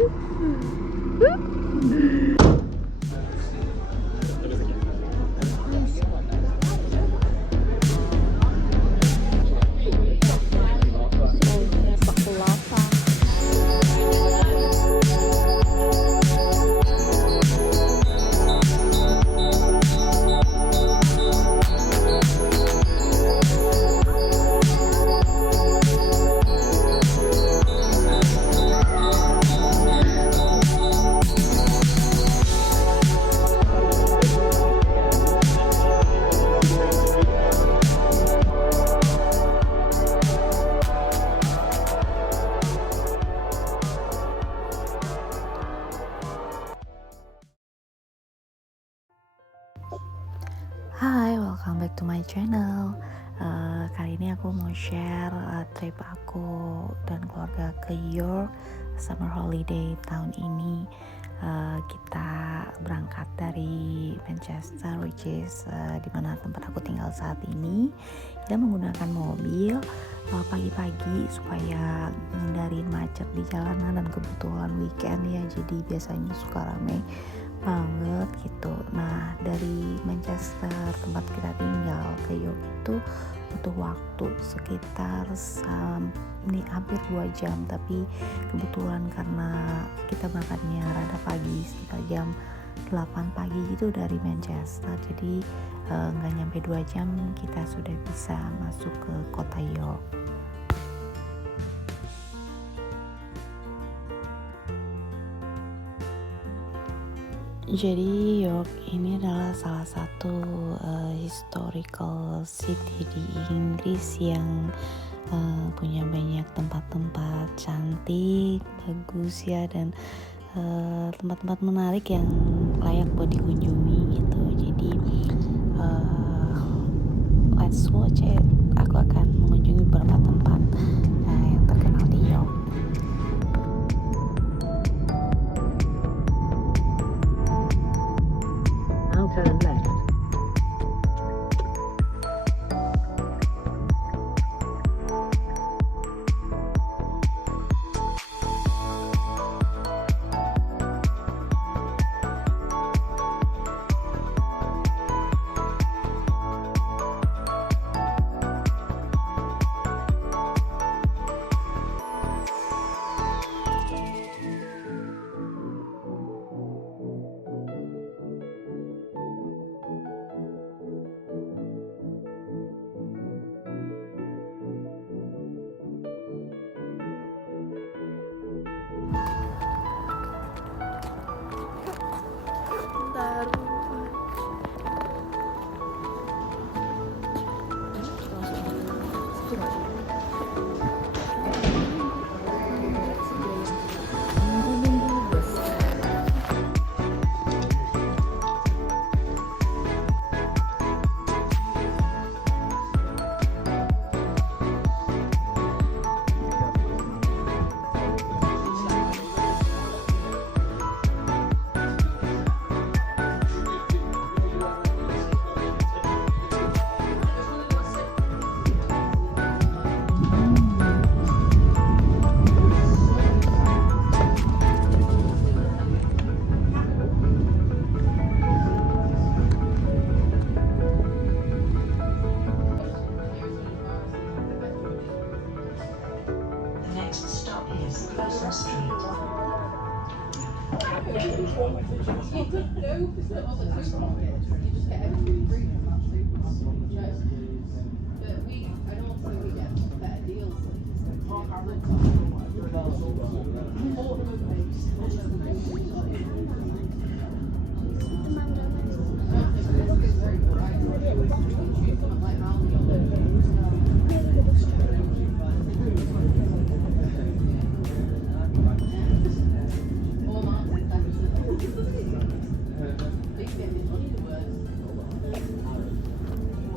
Hai, welcome back to my channel. Kali ini aku mau share trip aku dan keluarga ke York summer holiday tahun ini. Kita berangkat dari Manchester, which is dimana tempat aku tinggal saat ini. Kita menggunakan mobil pagi-pagi supaya menghindari macet di jalanan, dan kebetulan weekend ya, jadi biasanya suka rame banget gitu. Nah, dari Manchester tempat kita tinggal ke York itu butuh waktu sekitar hampir 2 jam, tapi kebetulan karena kita berangkatnya rada pagi, sekitar jam 8 pagi gitu dari Manchester, jadi nggak nyampe 2 jam kita sudah bisa masuk ke kota York. Jadi York ini adalah salah satu historical city di Inggris yang punya banyak tempat-tempat cantik, bagus ya, dan tempat-tempat menarik yang layak buat dikunjungi gitu. Jadi let's watch it. Aku akan mengunjungi beberapa tempat yang terkenal di York. Turn left.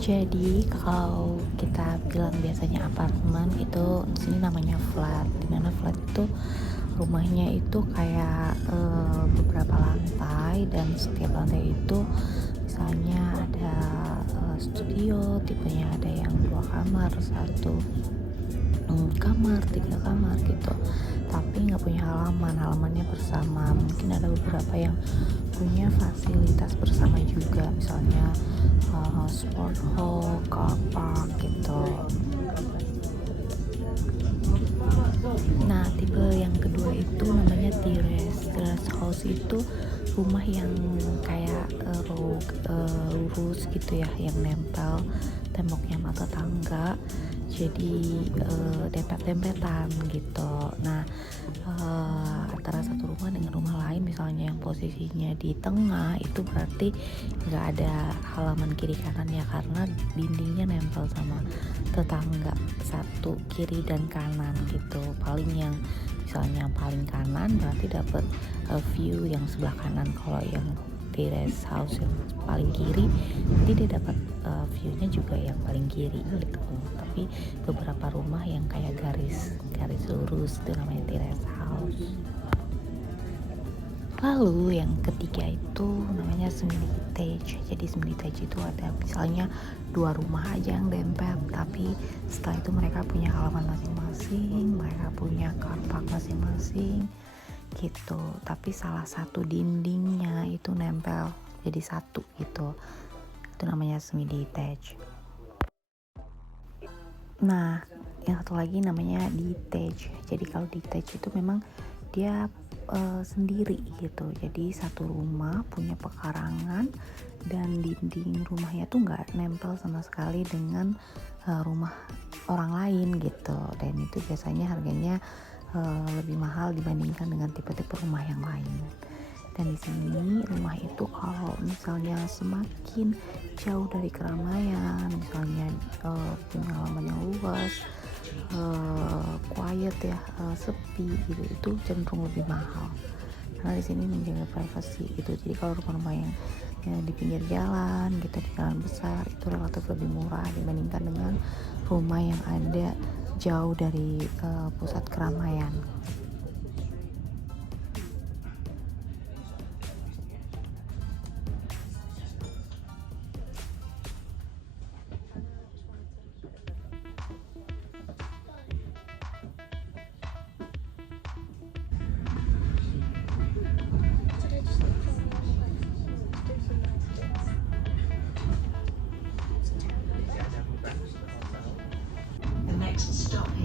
Jadi kalau kita bilang biasanya apartemen, itu di sini namanya flat. Dimana flat itu rumahnya itu kayak beberapa lantai, dan setiap lantai itu misalnya ada studio, tipenya ada yang 2 kamar, 1 kamar, 3 kamar gitu, tapi nggak punya halamannya bersama. Mungkin ada beberapa yang punya fasilitas bersama juga, misalnya sport hall, car park gitu. Nah, tipe yang kedua itu namanya terrace. Terrace house itu rumah yang kayak lurus gitu ya, yang nempel temboknya mata tangga, jadi dempet-dempetan gitu. Nah, antara satu rumah dengan rumah lain, misalnya yang posisinya di tengah, itu berarti nggak ada halaman kiri kanannya karena dindingnya nempel sama tetangga satu kiri dan kanan gitu. Paling yang misalnya yang paling kanan berarti dapat view yang sebelah kanan. Kalau yang terrace house yang paling kiri, nanti dia dapat view-nya juga yang paling kiri gitu. Tapi beberapa rumah yang kayak garis lurus itu namanya terrace house. Lalu yang ketiga itu namanya semi detached. Jadi semi detached itu ada misalnya 2 rumah aja yang dempet, tapi setelah itu mereka punya halaman masing-masing, mereka punya car park masing-masing gitu, tapi salah satu dindingnya itu nempel jadi satu gitu. Itu namanya semi detached. Nah, yang satu lagi namanya detached. Jadi kalau detached itu memang dia sendiri gitu. Jadi satu rumah punya pekarangan dan dinding rumahnya tuh nggak nempel sama sekali dengan rumah orang lain gitu. Dan itu biasanya harganya lebih mahal dibandingkan dengan tipe-tipe rumah yang lain. Dan di sini rumah itu kalau misalnya semakin jauh dari keramaian, misalnya punya halaman yang luas, quiet ya, sepi gitu, itu cenderung lebih mahal. Karena di sini menjaga privasi gitu. Jadi kalau rumah-rumah yang di pinggir jalan gitu, di jalan besar, itu relatif lebih murah dibandingkan dengan rumah yang ada jauh dari pusat keramaian.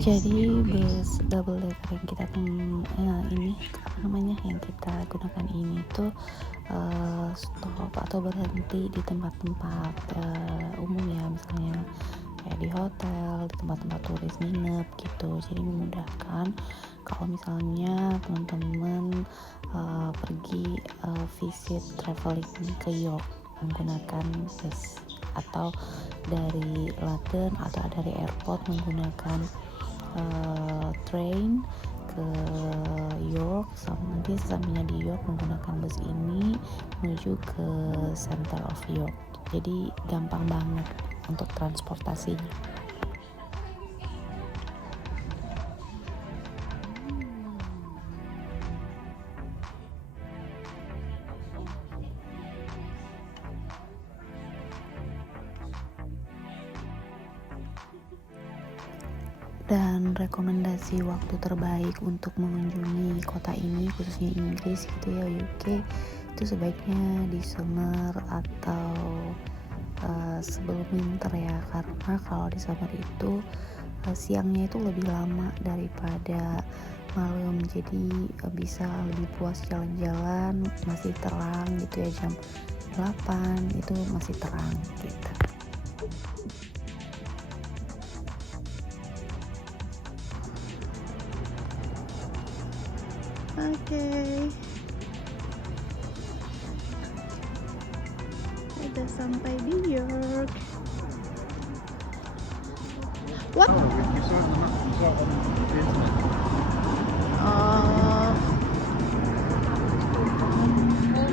Jadi bus double decker yang kita ini yang kita gunakan ini tuh stop atau berhenti di tempat-tempat umum ya, misalnya kayak di hotel, di tempat-tempat turis nginep gitu. Jadi memudahkan kalau misalnya teman-teman pergi visit traveling ke York menggunakan bus, atau dari London atau dari airport menggunakan train ke York, nanti sesampainya di York menggunakan bus ini menuju ke center of York. Jadi gampang banget untuk transportasinya. Dan rekomendasi waktu terbaik untuk mengunjungi kota ini, khususnya Inggris gitu ya, UK, itu sebaiknya di summer atau sebelum winter ya, karena kalau di summer itu siangnya itu lebih lama daripada malam, jadi bisa lebih puas jalan-jalan, masih terang gitu ya, jam 8 itu masih terang gitu. Oke. Udah sampai di York. What?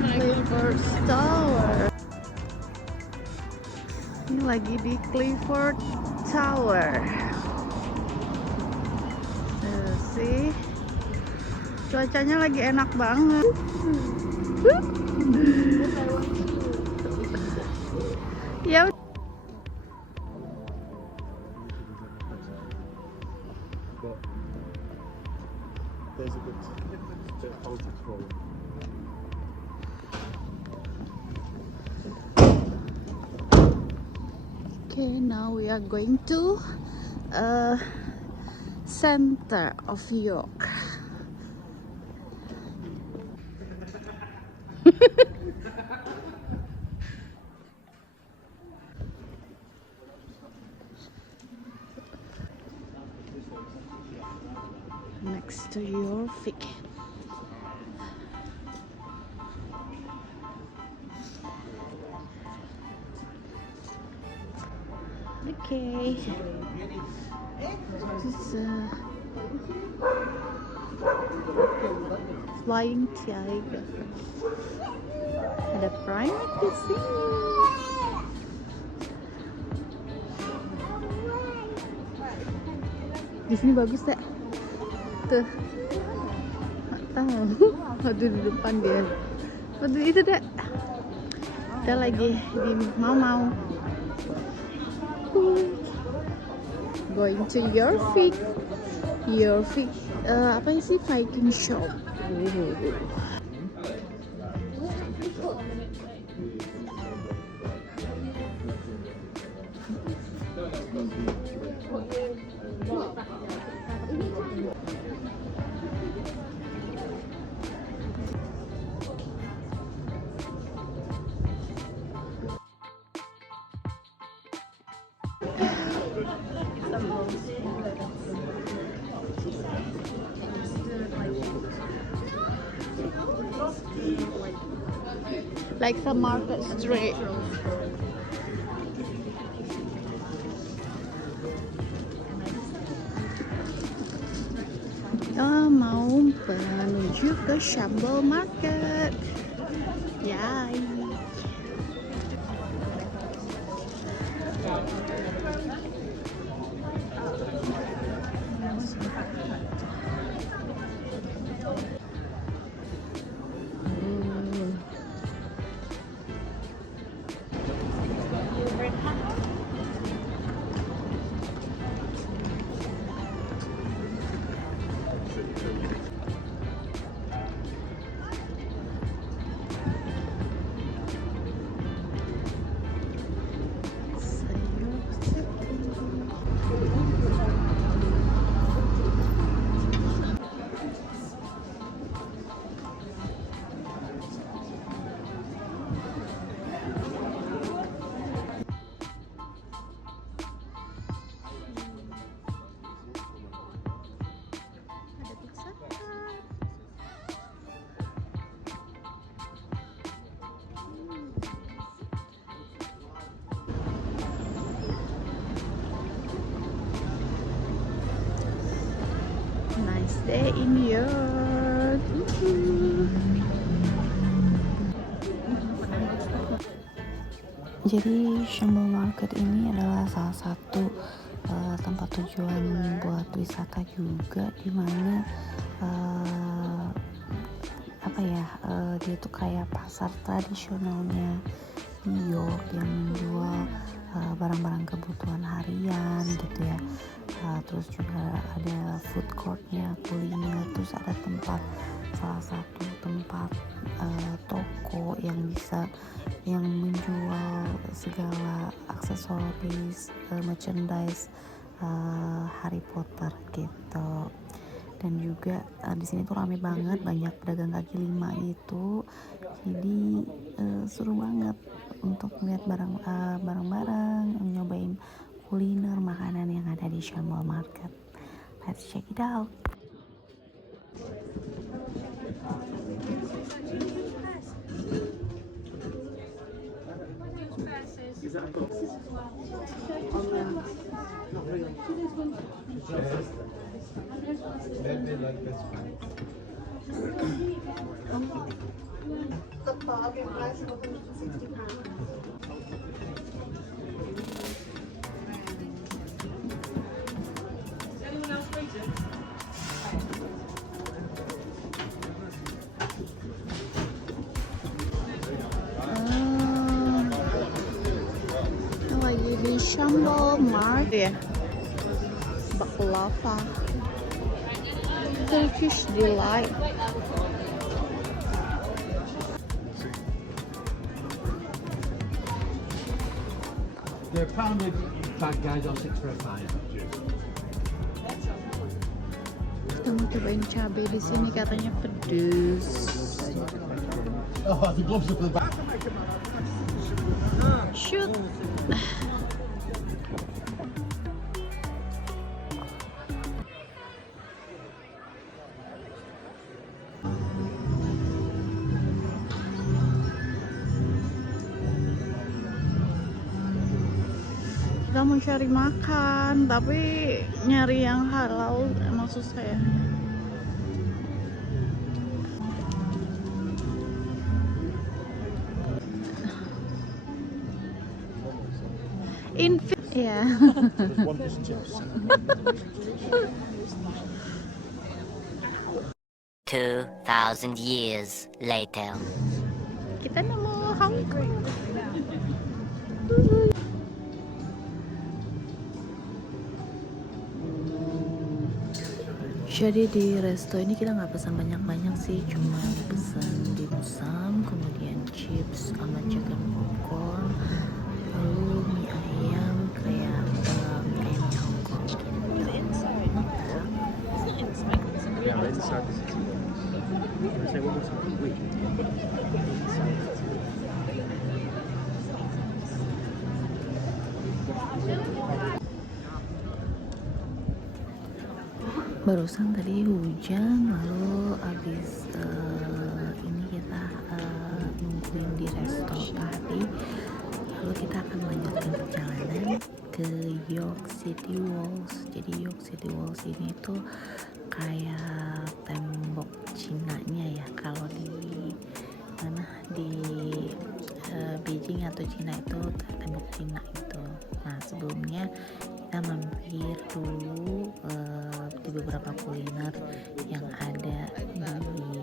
Clifford Tower. Ini lagi di Clifford Tower. Sih. Cuacanya lagi enak banget. Ya. but there's a bit of hole to crawl. Okay, now we are going to center of York. Next to York. Okay, this is flying tiger. Ada primate di sini. Di sini bagus tak? Tuh, tahu. Aduh di depan dia. Aduh itu dah. Kita lagi di mau. Going to York, apa sih, Viking shop. Like the market street. Kita mau menuju ke Shambles Market. Yay! Nice day in York. Jadi Shambles Market ini adalah salah satu tempat tujuan buat wisata juga, dimana dia tuh kayak pasar tradisionalnya New York yang menjual barang-barang kebutuhan harian gitu ya. Terus juga ada food courtnya, kuliner, terus ada salah satu tempat toko yang menjual segala aksesoris, merchandise Harry Potter gitu. Dan juga di sini tuh rame banget, banyak pedagang kaki lima gitu. Jadi seru banget untuk melihat barang-barang, nyobain kuliner, makanan yang ada di Shambles Market. Let's check it out. The bargain price of £160. Lagi di Shambles Market ya, baklava. Turkish delight. They're pounded bad guys on 6 for a five. Kita mau cobain cabai di sini, katanya pedes. Oh, the gloves are for the back. Shoot. Kita mau cari makan, tapi nyari yang halal emang susah ya. Ya. There's one fish and chips. 2,000 years later. Kita nemu Hong Kong. Jadi di resto ini kita nggak pesan banyak-banyak sih, cuma pesan dimsum, kemudian chips sama chicken popcorn, lalu mie ayam kayak mie ayam Hong Kong gitu. Yeah, inside the city. Can I say one more time? We. Inside the city. Barusan tadi hujan, lalu abis ini kita nungguin di resto tadi, lalu kita akan melanjutkan perjalanan ke York City Walls. Jadi York City Walls ini tuh kayak tembok Cina-nya ya, kalau di mana di Beijing atau Cina itu tembok Cina itu. Nah sebelumnya kita mampir dulu di beberapa kuliner yang ada di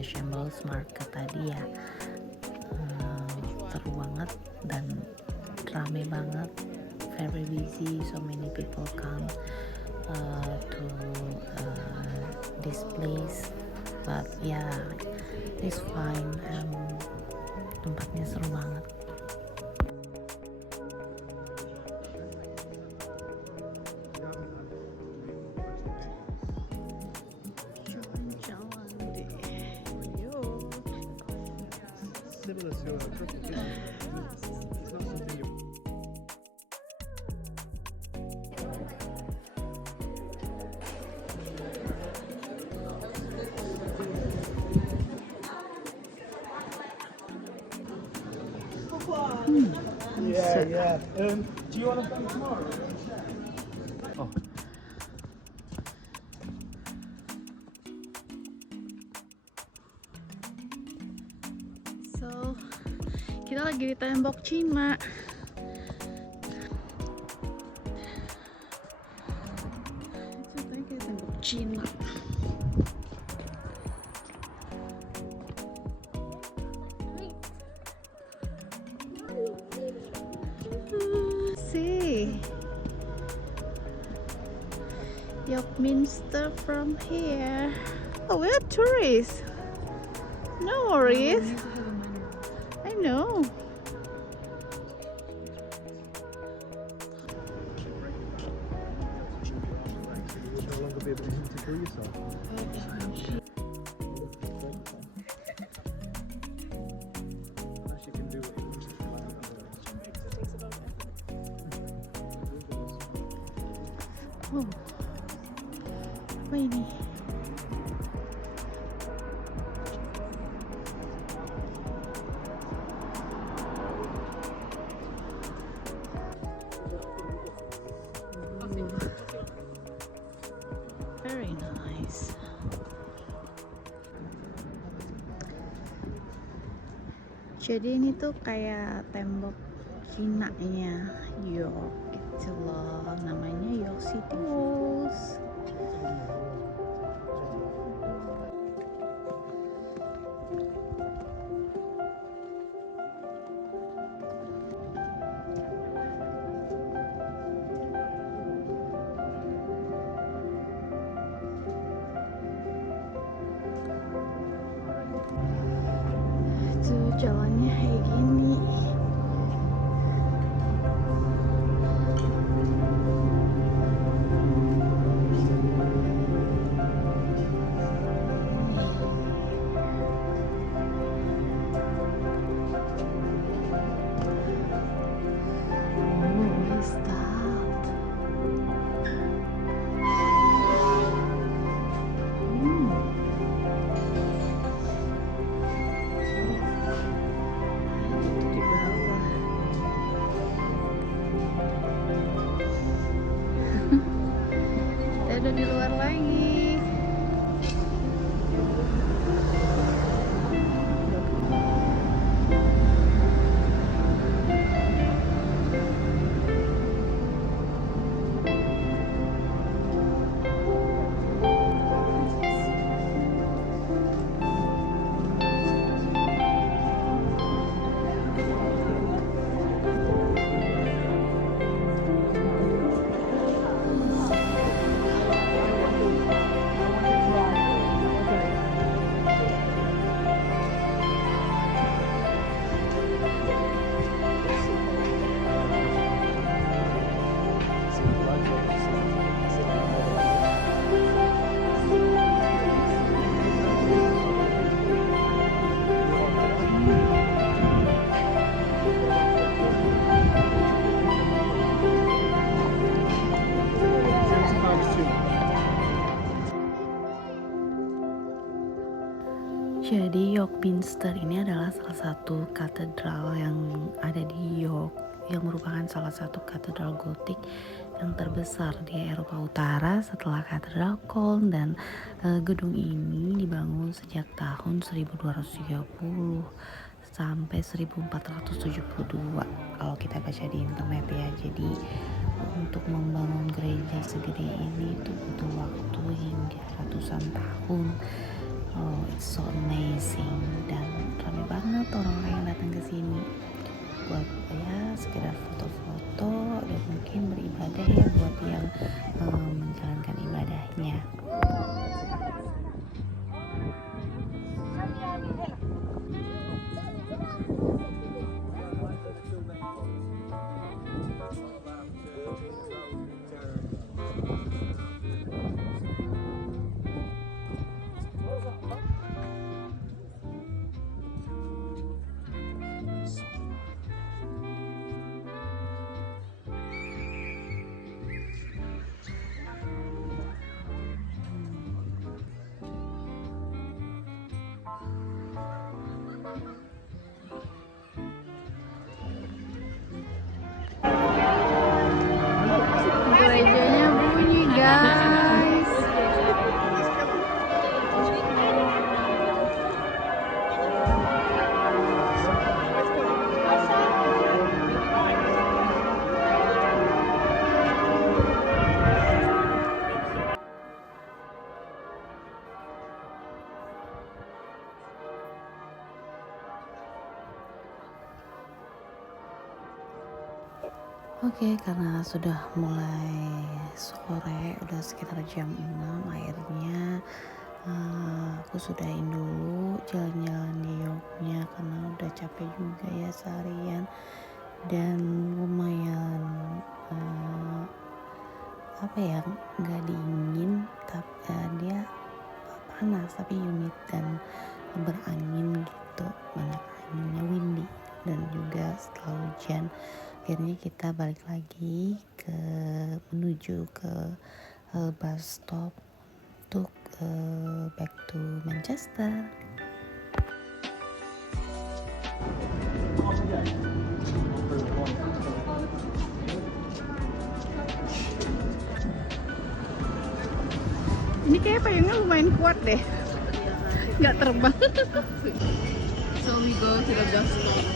Shambles Market tadi ya. Seru banget dan rame banget, very busy, so many people come to this place, but yeah, it's fine. Tempatnya seru banget. Similar to Turkish, isn't it? It's not something you. Yeah. Do you want to come tomorrow? Oh. So, kita lagi di tembok Cina. Contohnya kayak tembok Cina. See, York Minster from here. Oh, we're tourists. No worries. I know. You'll no longer be able to kill yourself. Unless you can do it. Oh, apa ini? Very nice. Jadi ini tuh kayak tembok Cina-nya York gitu loh, namanya York City Walls. kayak gini. Udah di luar lagi. Jadi York Minster ini adalah salah satu katedral yang ada di York, yang merupakan salah satu katedral gotik yang terbesar di Eropa Utara setelah Katedral Koln, dan gedung ini dibangun sejak tahun 1230 sampai 1472 kalau kita baca di internet ya. Jadi untuk membangun gereja segede ini itu butuh waktu hingga ratusan tahun. Oh, it's so amazing, dan ramai banget orang-orang yang datang ke sini buat ya sekedar foto-foto dan mungkin beribadah ya, buat yang menjalankan ibadahnya. Gerejanya bunyi guys. Oke, karena sudah mulai sore, udah sekitar jam 6, akhirnya aku sudahin dulu jalan-jalan di Yorknya karena udah capek juga ya seharian, dan lumayan nggak dingin, tapi dia panas tapi humid dan berangin gitu, banyak anginnya, windy, dan juga setelah hujan akhirnya kita balik lagi menuju ke bus stop untuk back to Manchester. Ini kayak payungnya lumayan kuat deh, nggak terbang. So we go to the bus stop.